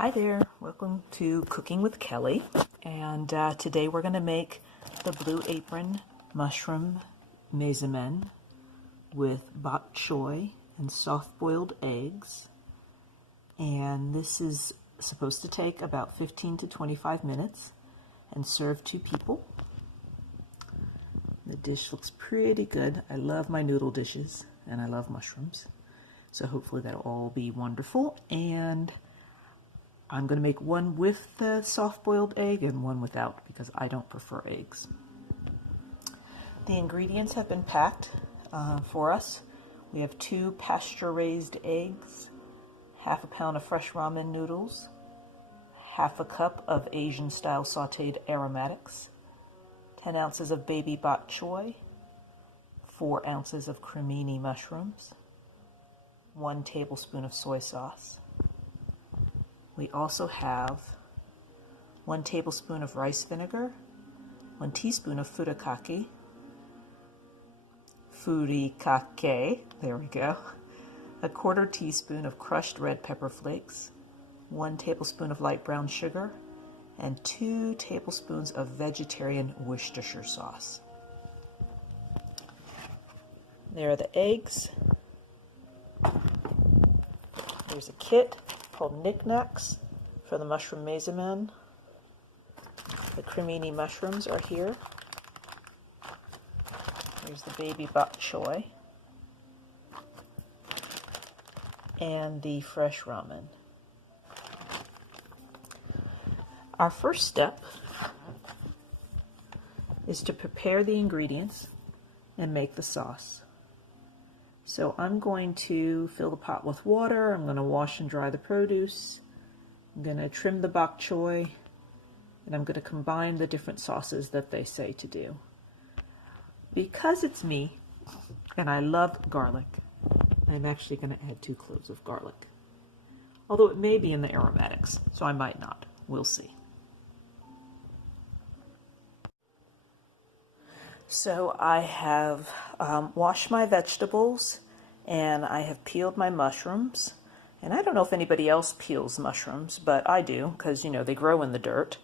Hi there, welcome to Cooking with Kelly, and today we're going to make the Blue Apron mushroom Mazemen with bok choy and soft-boiled eggs, and this is supposed to take about 15 to 25 minutes and serve 2 people. The dish looks pretty good. I love my noodle dishes and I love mushrooms, so hopefully that'll all be wonderful. And I'm going to make one with the soft-boiled egg and one without because I don't prefer eggs. The ingredients have been packed for us. We have 2 pasture-raised eggs, half a pound of fresh ramen noodles, half a cup of Asian-style sautéed aromatics, 10 ounces of baby bok choy, 4 ounces of cremini mushrooms, 1 tablespoon of soy sauce. We also have 1 tablespoon of rice vinegar, 1 teaspoon of furikake, there we go, a 1/4 teaspoon of crushed red pepper flakes, 1 tablespoon of light brown sugar, and 2 tablespoons of vegetarian Worcestershire sauce. There are the eggs. There's a kit called Knickknacks for the mushroom Mazemen. The cremini mushrooms are here. There's the baby bok choy and the fresh ramen. Our first step is to prepare the ingredients and make the sauce. So I'm going to fill the pot with water. I'm going to wash and dry the produce. I'm going to trim the bok choy, and I'm going to combine the different sauces that they say to do. Because it's me, and I love garlic, I'm actually going to add 2 cloves of garlic. Although it may be in the aromatics, so I might not. We'll see. So I have washed my vegetables and I have peeled my mushrooms. And I don't know if anybody else peels mushrooms, but I do because, you know, they grow in the dirt.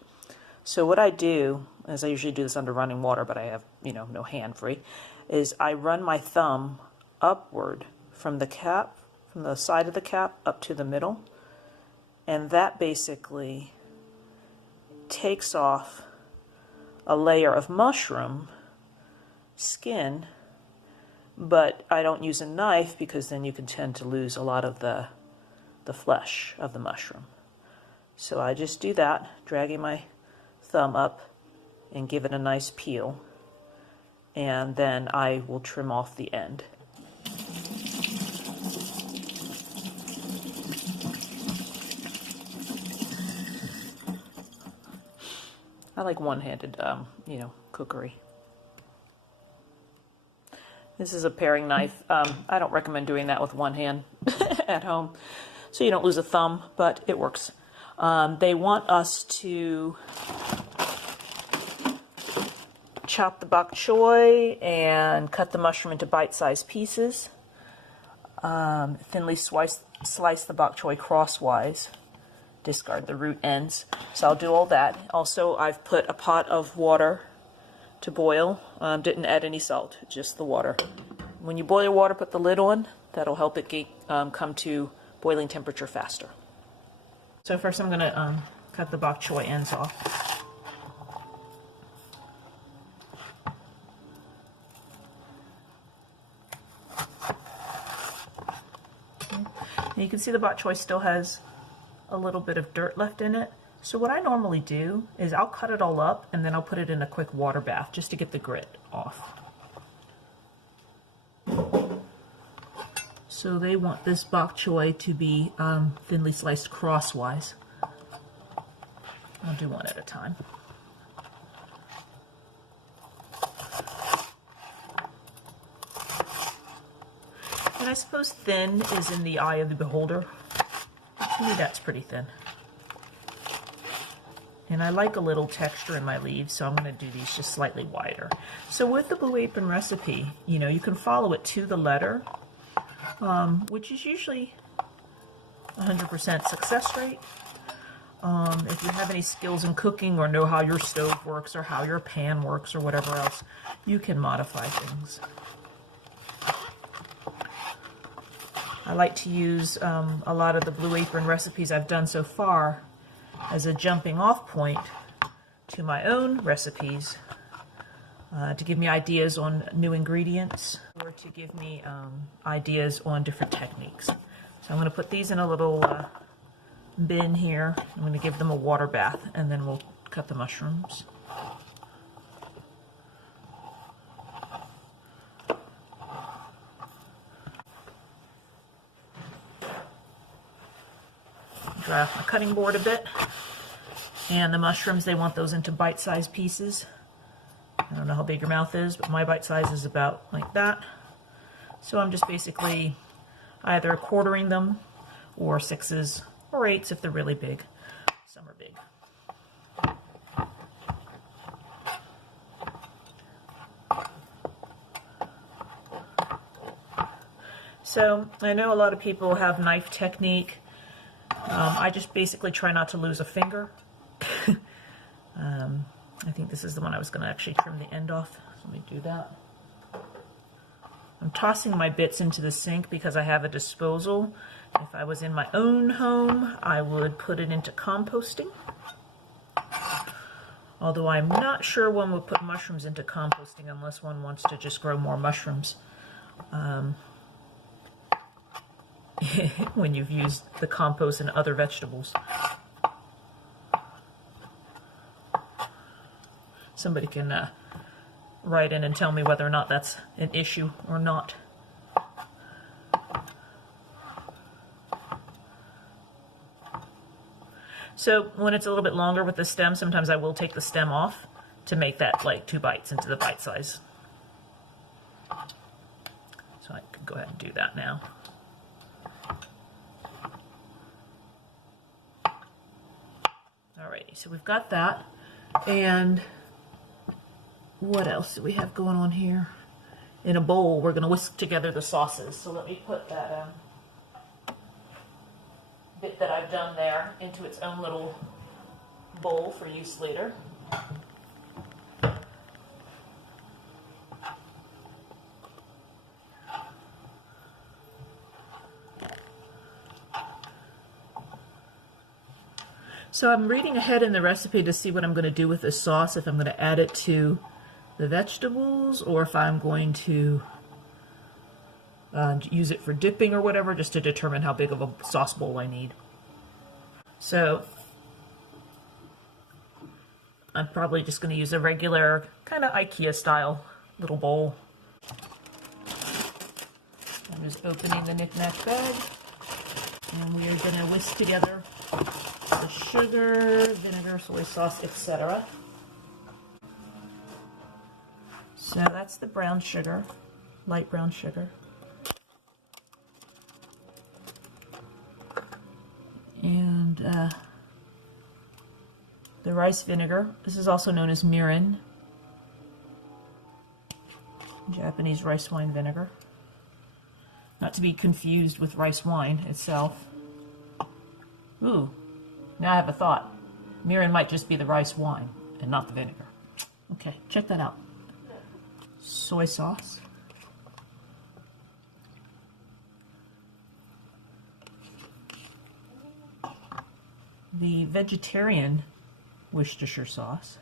So what I do, as I usually do this under running water, but I have, you know, no hand free, is I run my thumb upward from the cap, from the side of the cap up to the middle. And that basically takes off a layer of mushroom skin, but I don't use a knife because then you can tend to lose a lot of the flesh of the mushroom. So I just do that, dragging my thumb up and give it a nice peel, and then I will trim off the end. I like one-handed, cookery. This is a paring knife. I don't recommend doing that with one hand at home, so you don't lose a thumb, but it works. They want us to chop the bok choy and cut the mushroom into bite-sized pieces. Thinly slice the bok choy crosswise. Discard the root ends. So I'll do all that. Also, I've put a pot of water to boil. Didn't add any salt, just the water. When you boil your water, put the lid on. That'll help it come to boiling temperature faster. So first I'm going to cut the bok choy ends off. And you can see the bok choy still has a little bit of dirt left in it. So what I normally do is I'll cut it all up and then I'll put it in a quick water bath just to get the grit off. So they want this bok choy to be thinly sliced crosswise. I'll do one at a time. And I suppose thin is in the eye of the beholder. To me, that's pretty thin. And I like a little texture in my leaves, so I'm going to do these just slightly wider. So with the Blue Apron recipe, you know, you can follow it to the letter, which is usually 100% success rate. If you have any skills in cooking or know how your stove works or how your pan works or whatever else, you can modify things. I like to use a lot of the Blue Apron recipes I've done so far as a jumping off point to my own recipes, to give me ideas on new ingredients or to give me ideas on different techniques. So I'm going to put these in a little bin here. I'm going to give them a water bath and then we'll cut the mushrooms. Dry off my cutting board a bit. And the mushrooms, they want those into bite-sized pieces. I don't know how big your mouth is, but my bite size is about like that. So I'm just basically either quartering them or 6s or 8s if they're really big. Some are big. So I know a lot of people have knife technique. I just basically try not to lose a finger. I think this is the one I was going to actually trim the end off. So let me do that. I'm tossing my bits into the sink because I have a disposal. If I was in my own home, I would put it into composting. Although I'm not sure one would put mushrooms into composting unless one wants to just grow more mushrooms. When you've used the compost and other vegetables. Somebody can write in and tell me whether or not that's an issue or not. So when it's a little bit longer with the stem, sometimes I will take the stem off to make that like 2 bites into the bite size. So I can go ahead and do that now. Alrighty, so we've got that. And what else do we have going on here? In a bowl, we're going to whisk together the sauces. So let me put that bit that I've done there into its own little bowl for use later. So I'm reading ahead in the recipe to see what I'm going to do with this sauce, if I'm going to add it to the vegetables or if I'm going to use it for dipping or whatever, just to determine how big of a sauce bowl I need. So I'm probably just going to use a regular kind of IKEA style little bowl. I'm just opening the knick-knack bag and we are going to whisk together the sugar, vinegar, soy sauce, etc. So that's the brown sugar, light brown sugar. And the rice vinegar. This is also known as mirin, Japanese rice wine vinegar. Not to be confused with rice wine itself. Ooh, now I have a thought. Mirin might just be the rice wine and not the vinegar. Okay, check that out. Soy sauce. The vegetarian Worcestershire sauce.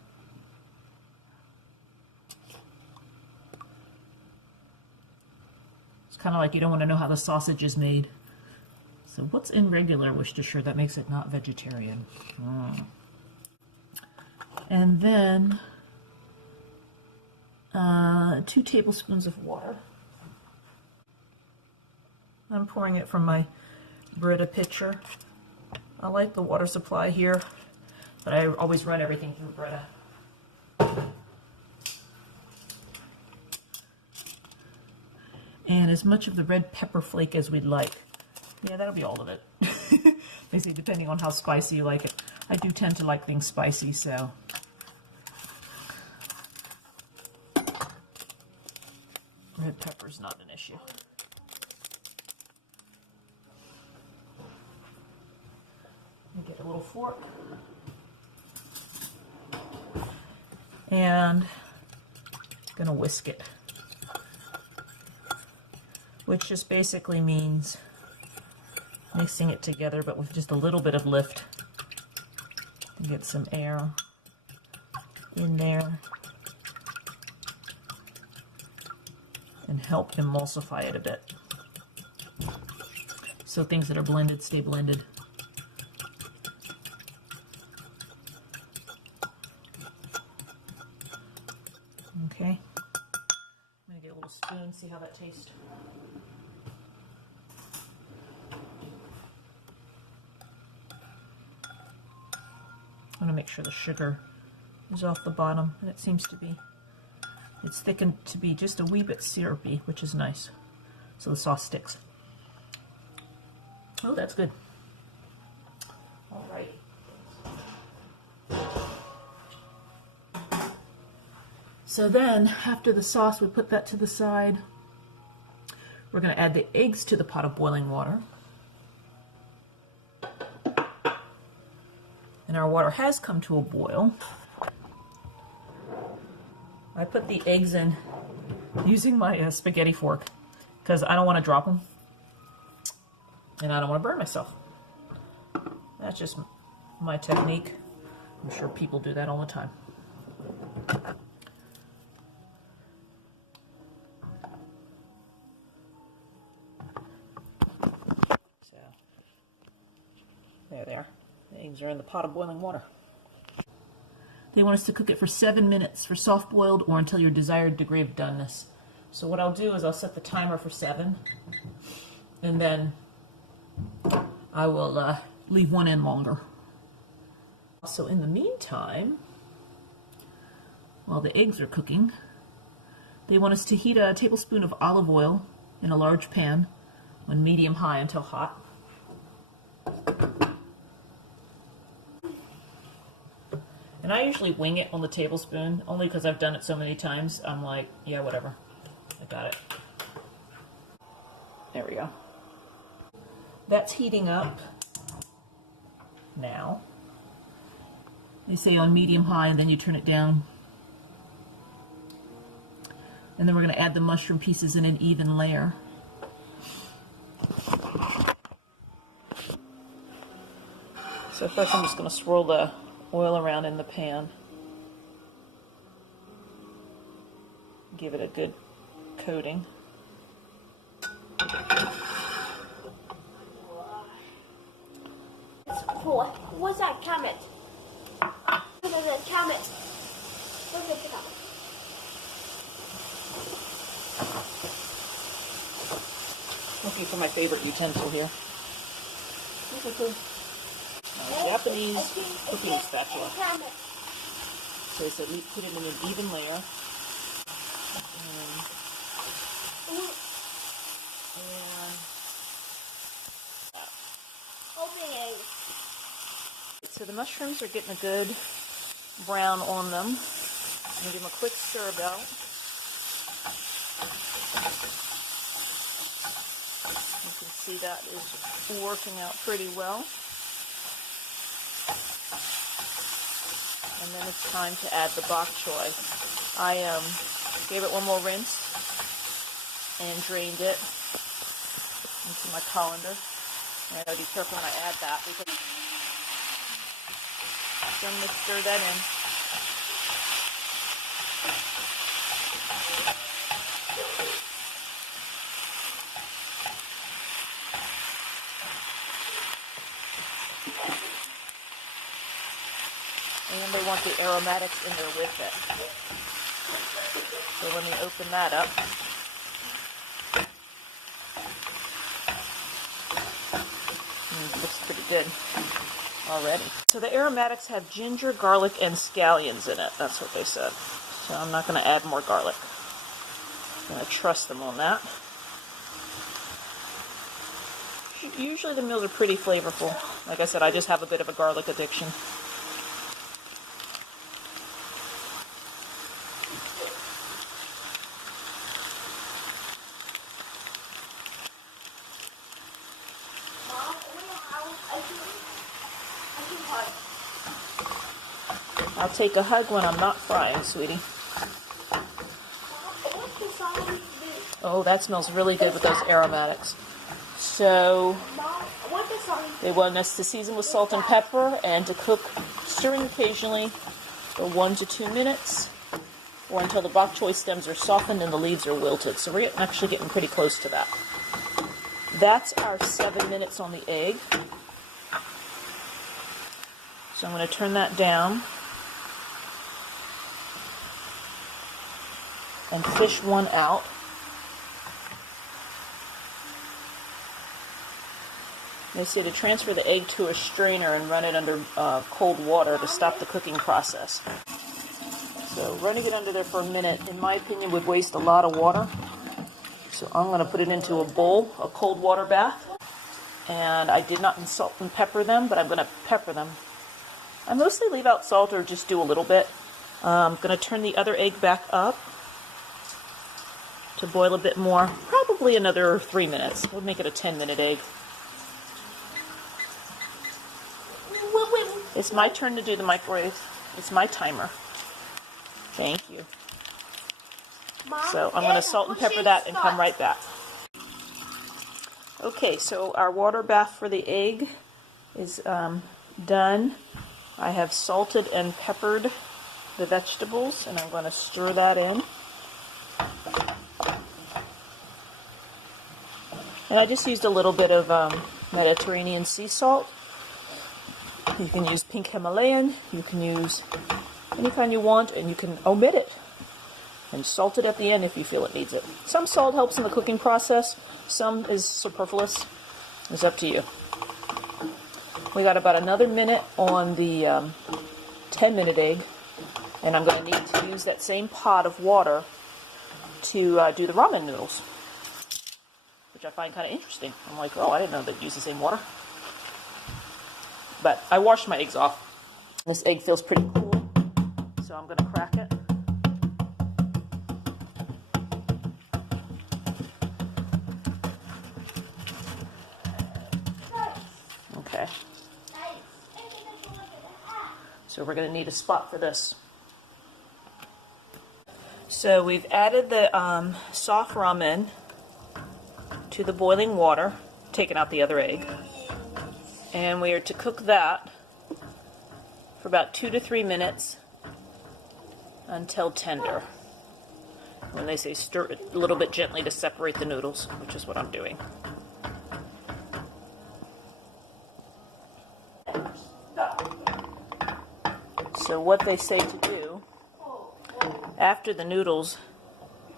It's kind of like you don't want to know how the sausage is made. So what's in regular Worcestershire that makes it not vegetarian? And then 2 tablespoons of water. I'm pouring it from my Brita pitcher. I like the water supply here, but I always run everything through Brita. And as much of the red pepper flake as we'd like. Yeah, that'll be all of it. Basically, depending on how spicy you like it. I do tend to like things spicy, so. Red pepper's not an issue. Get a little fork. And gonna whisk it, which just basically means mixing it together but with just a little bit of lift. Get some air in there and help emulsify it a bit so things that are blended stay blended. Okay, I'm going to get a little spoon, see how that tastes. I'm going to make sure the sugar is off the bottom, and it seems to be. It's thickened to be just a wee bit syrupy, which is nice, so the sauce sticks. Oh, that's good. All right. So then, after the sauce, we put that to the side. We're going to add the eggs to the pot of boiling water. And our water has come to a boil. I put the eggs in using my spaghetti fork because I don't want to drop them and I don't want to burn myself. That's just my technique. I'm sure people do that all the time. So, there they are. The eggs are in the pot of boiling water. They want us to cook it for 7 minutes for soft boiled or until your desired degree of doneness. So what I'll do is I'll set the timer for 7 and then I will leave one in longer. So in the meantime, while the eggs are cooking, they want us to heat a tablespoon of olive oil in a large pan on medium-high until hot. And I usually wing it on the tablespoon, only because I've done it so many times. I'm like, yeah, whatever. I got it. There we go. That's heating up now. They say on medium-high, and then you turn it down. And then we're going to add the mushroom pieces in an even layer. So first I'm just going to swirl the oil around in the pan. Give it a good coating. What's that comment? Look at the comment. Look at the comment. Looking for my favorite utensil here. Japanese cooking spatula. So put it in an even layer. So the mushrooms are getting a good brown on them. I'm going to give them a quick stir about. You can see that is working out pretty well. And then it's time to add the bok choy. I gave it one more rinse and drained it into my colander. And I gotta be careful when I add that because I'm gonna stir that in. And they want the aromatics in there with it. So let me open that up. It looks pretty good already. So the aromatics have ginger, garlic, and scallions in it. That's what they said. So I'm not going to add more garlic. I'm going to trust them on that. Usually the meals are pretty flavorful. Like I said, I just have a bit of a garlic addiction. hug. I'll take a hug when I'm not frying, sweetie. What's the song do? Oh, that smells really good with those aromatics. So Mom, what's the song? they want us to season with salt and pepper and to cook, stirring occasionally for 1 to 2 minutes or until the bok choy stems are softened and the leaves are wilted. So we're actually getting pretty close to that. That's our 7 minutes on the egg. So I'm going to turn that down and fish one out. They say to transfer the egg to a strainer and run it under cold water to stop the cooking process. So running it under there for a minute, in my opinion, would waste a lot of water. So I'm going to put it into a bowl, a cold water bath. And I did not salt and pepper them, but I'm going to pepper them. I mostly leave out salt or just do a little bit. I'm going to turn the other egg back up to boil a bit more. Probably another 3 minutes. We'll make it a 10-minute egg. It's my turn to do the microwave. It's my timer. Thank you. Mom, So I'm going to salt and pepper that and come right back. Okay, so our water bath for the egg is done. I have salted and peppered the vegetables, and I'm going to stir that in. And I just used a little bit of Mediterranean sea salt. You can use pink Himalayan, you can use any kind you want, and you can omit it and salt it at the end if you feel it needs it. Some salt helps in the cooking process, some is superfluous. It's up to you. We got about another minute on the 10-minute egg, and I'm going to need to use that same pot of water to do the ramen noodles, which I find kind of interesting. I'm like, oh, I didn't know they'd use the same water. But I washed my eggs off. This egg feels pretty cool, so I'm going to crack it. Okay. So we're going to need a spot for this. So we've added the soft ramen to the boiling water, taken out the other egg. And we are to cook that for about 2 to 3 minutes until tender. When they say stir it a little bit gently to separate the noodles, which is what I'm doing. So what they say to do, after the noodles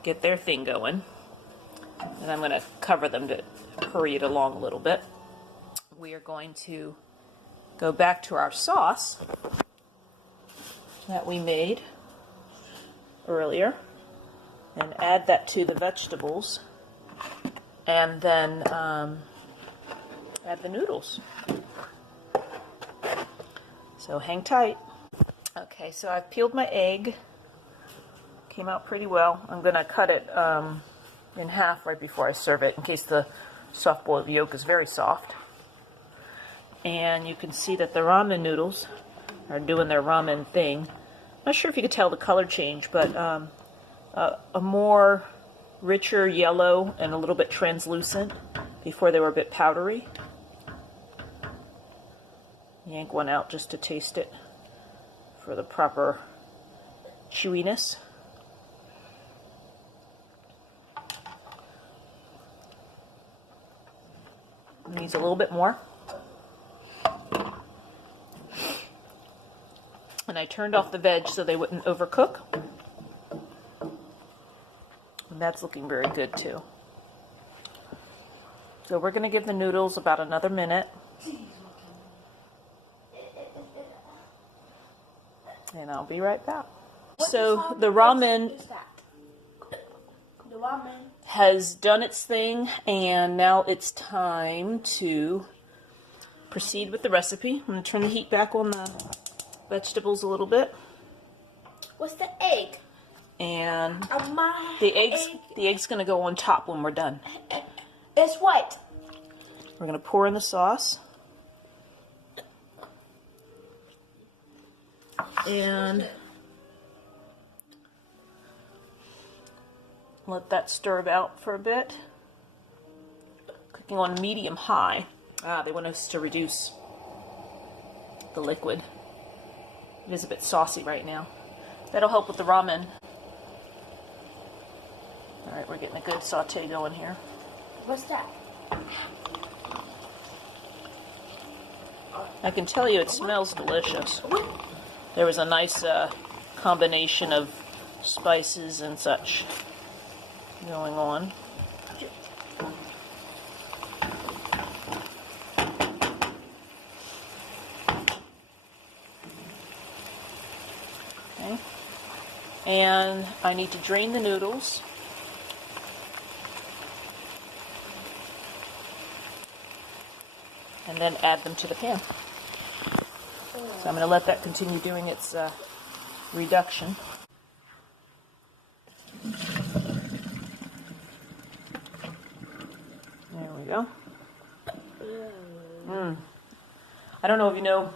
get their thing going, and I'm going to cover them to hurry it along a little bit, we are going to go back to our sauce that we made earlier and add that to the vegetables and then add the noodles. So hang tight. Okay, so I've peeled my egg. Came out pretty well. I'm going to cut it in half right before I serve it in case the soft-boiled yolk is very soft. And you can see that the ramen noodles are doing their ramen thing. Not sure if you could tell the color change, but a more richer yellow and a little bit translucent before they were a bit powdery. Yank one out just to taste it for the proper chewiness. Needs a little bit more. And I turned off the veg so they wouldn't overcook. And that's looking very good too. So we're going to give the noodles about another minute. And I'll be right back. So the ramen has done its thing, and now it's time to proceed with the recipe. I'm going to turn the heat back on the vegetables a little bit. What's the egg? And the egg's going to go on top when we're done. It's what? We're going to pour in the sauce. And let that stir about for a bit. Cooking on medium-high. They want us to reduce the liquid. It is a bit saucy right now. That'll help with the ramen. Alright, we're getting a good saute going here. What's that? I can tell you it smells delicious. There was a nice combination of spices and such going on. Okay. And I need to drain the noodles. And then add them to the pan. So I'm going to let that continue doing its reduction. There we go. I don't know if you know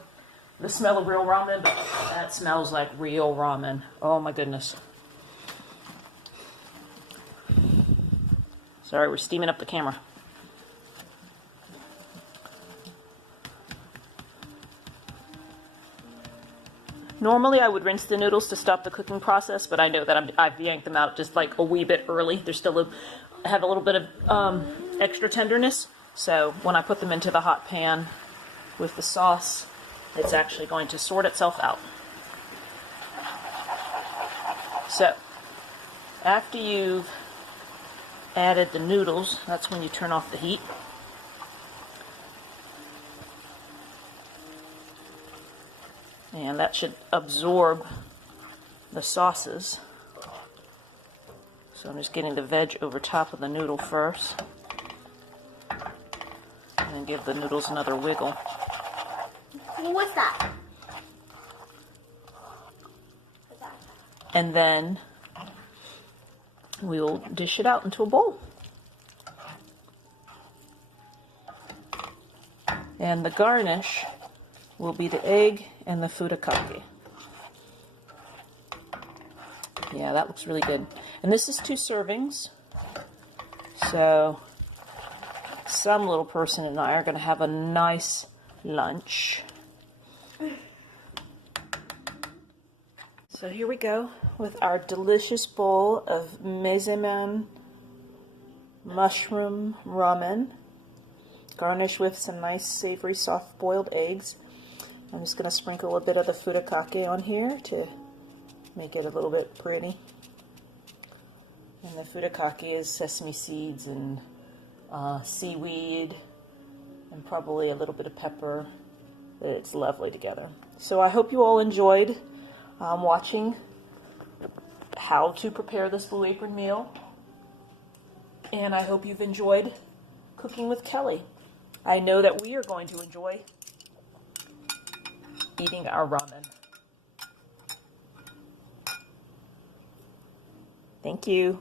the smell of real ramen, but that smells like real ramen. Oh my goodness. Sorry, we're steaming up the camera. Normally I would rinse the noodles to stop the cooking process, but I know that I've yanked them out just like a wee bit early. They're still have a little bit of extra tenderness, so when I put them into the hot pan with the sauce, it's actually going to sort itself out. So, after you've added the noodles, that's when you turn off the heat. And that should absorb the sauces. So I'm just getting the veg over top of the noodle first. And then give the noodles another wiggle. What's that? And then we'll dish it out into a bowl. And the garnish will be the egg and the furikake. Yeah, that looks really good. And this is 2 servings. So some little person and I are going to have a nice lunch. So here we go with our delicious bowl of Mazemen mushroom ramen, garnished with some nice savory soft boiled eggs. I'm just going to sprinkle a bit of the furikake on here to make it a little bit pretty. And the furikake is sesame seeds and seaweed and probably a little bit of pepper. It's lovely together. So I hope you all enjoyed watching how to prepare this Blue Apron meal. And I hope you've enjoyed cooking with Kelly. I know that we are going to enjoy eating our ramen. Thank you.